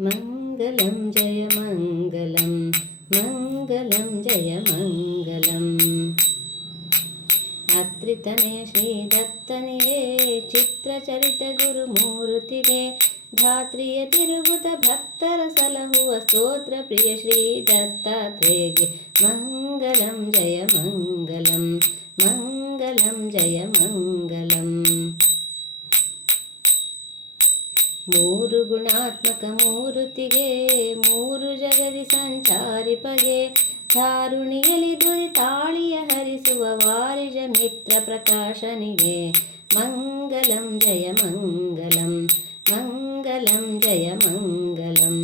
మంగళం జయ మంగళం మంగళం జయ మంగళం అత్రితనే శ్రీదత్తనియే ಚಿತ್ರಚರಿತ ಗುರುಮೂರುತಿಗೆ ಧಾತ್ರಿಯ ತಿರುಗುತ ಭಕ್ತರ ಸಲಹುವ ಸ್ತೋತ್ರ ಪ್ರಿಯ ಶ್ರೀ ದತ್ತಾತ್ರೇಗೆ ಮಂಗಲಂ ಜಯ ಮಂಗ ಮೂರು ಗುಣಾತ್ಮಕ ಮೂರುತಿಗೆ, ಮೂರು ಜಗದಿ ಸಂಚಾರಿಪಗೆ ಧಾರುಣಿಯಲ್ಲಿ ದುರಿತಾಳಿಯ ಹರಿಸುವ ವಾರಿಜ ಮಿತ್ರ ಪ್ರಕಾಶನಿಗೆ. ಮಂಗಲಂ, ಜಯ ಮಂಗಲಂ ಮಂಗಲಂ, ಜಯ ಮಂಗಲಂ.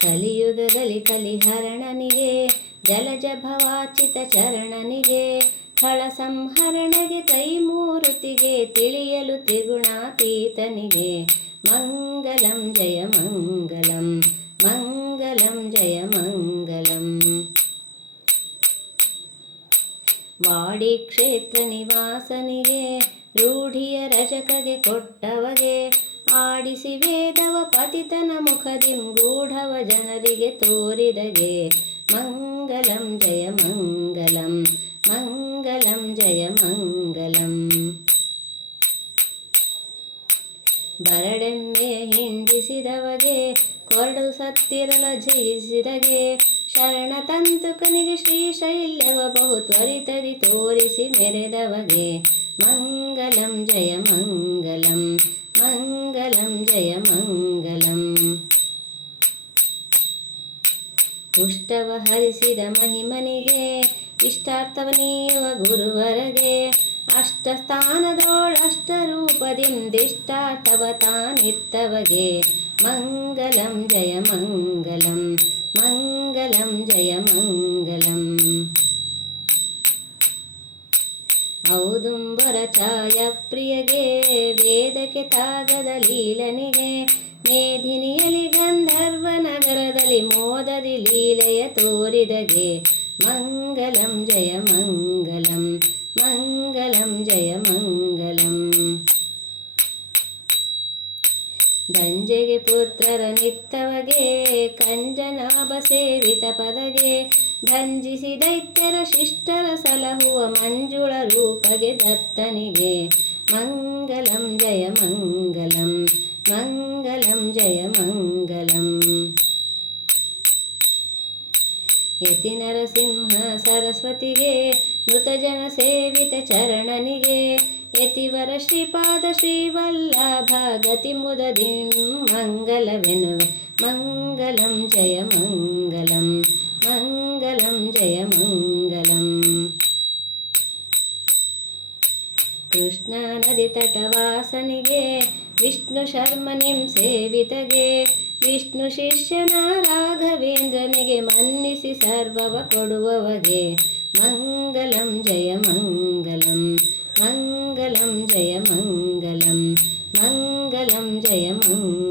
ಕಲಿಯುಗದಲ್ಲಿ ಕಲಿಹರಣನಿಗೆ, ಜಲಜ ಭವಾಚಿತ ಚರಣನಿಗೆ ಖಳ ಸಂಹರಣಗೆ ತ್ರೈಮೂರುತಿಗೆ ತಿಳಿಯಲು ತ್ರಿಗುಣಾತೀತನಿಗೆ ಮಂಗಲಂ ಜಯ ಮಂಗಲಂ ಮಂಗಲಂ ಜಯ ಮಂಗಲಂ ವಾಡಿ ಕ್ಷೇತ್ರ ನಿವಾಸನಿಗೆ ರೂಢಿಯ ರಜಕಗೆ ಕೊಟ್ಟವಗೆ ಆಡಿಸಿ ವೇದವ ಪತಿತನ ಮುಖದಿಂ ಗೂಢವ ಜನರಿಗೆ ತೋರಿದಗೆ ಮಂಗಲಂ ಜಯ ಮಂಗಲಂ ಮಂಗಲಂ ಜಯ ಮಂಗಲಂ ಬರಡೆಮ್ಮೆ ಹಿಂಡಿಸಿದವಗೆ ಕೊರಡು ಸತ್ತಿರಲ ಜಯಿಸಿದಗೆ ಶರಣ ತಂತುಕನಿಗೆ ಶ್ರೀಶೈಲ್ಯವ ಬಹು ತ್ವರಿತದಿ ತೋರಿಸಿ ಮೆರೆದವಗೆ ಮಂಗಲಂ ಜಯ ಮಂಗಲಂ ಮಂಗಲಂ ಜಯ ಮಂಗಲಂ ಪುಷ್ಟವ ಹರಿಸಿದ ಮಹಿಮನಿಗೆ ಇಷ್ಟಾರ್ಥವ ನೀಯುವ ಗುರುವರಗೆ ಅಷ್ಟ ಸ್ಥಾನದೋಳಷ್ಟ ರೂಪದಿಂದಿಷ್ಟಾರ್ಥವ ತಾನಿತ್ತವಗೆ ಮಂಗಲಂ ಜಯ ಮಂಗಲಂ ಮಂಗಲಂ ಜಯ ಮಂಗಲಂ. ಔದುಂಬರ ಛಾಯ ಪ್ರಿಯಗೆ ವೇದಕ್ಕೆ ತಾಗದ ಲೀಲನಿಗೆ. ಮೇಧಿನಿಯಲಿ ಗಂಧರ್ವ ನಗರದಲ್ಲಿ ಮೋದದಿ ಲೀಲೆಯ ತೋರಿದಗೆ. ಮಂಗಲಂ ಜಯ ಮಂಗಲಂ ಮಂಗಲಂ ಜಯ ಮಂಗಲಂ ಗಂಜೆಗೆ ಪುತ್ರರ ನಿತ್ತವಗೆ ಕಂಜನಾಭ ಸೇವಿತ ಪದಗೆ ಭಂಜಿಸಿ ದೈತ್ಯರ ಶಿಷ್ಟರ ಸಲಹುವ ಮಂಜುಳ ರೂಪಗೆ ದತ್ತನಿಗೆ ಮಂಗಲಂ ಜಯ ಮಂಗಲಂ ಮಂಗಲಂ ಜಯ ಮಂಗಲಂ ಯತಿ ನರಸಿಂಹ ಸರಸ್ವತಿಗೆ, ಮೃತಜನ ಸೇವಿತ ಚರಣನಿಗೆ. ಯತಿವರ ಶ್ರೀಪಾದ ಶ್ರೀವಲ್ಲಭ ಗತಿ ಮುದದಿಂ ಮಂಗಲವೆನುವೆ ಮಂಗಲಂ ಜಯ ಮಂಗಲಂ ಮಂಗಲಂ ಜಯ ಮಂಗಲಂ. ಕೃಷ್ಣ ನದಿ ತಟವಾಸನಿಗೆ, ವಿಷ್ಣು ಶರ್ಮನಿಂ ಸೇವಿತಗೆ. ವಿಷ್ಣು ಶಿಷ್ಯನ ರಾಘವೇಂದ್ರನಿಗೆ ಮನ್ನಿಸಿ ಸರ್ವವ ಕೊಡುವವಗೆ. ಮಂಗಲಂ, ಜಯ ಮಂಗಲಂ ಮಂಗಲಂ, ಜಯ ಮಂಗಲಂ ಮಂಗಲಂ, ಜಯ ಮಂಗಲಂ.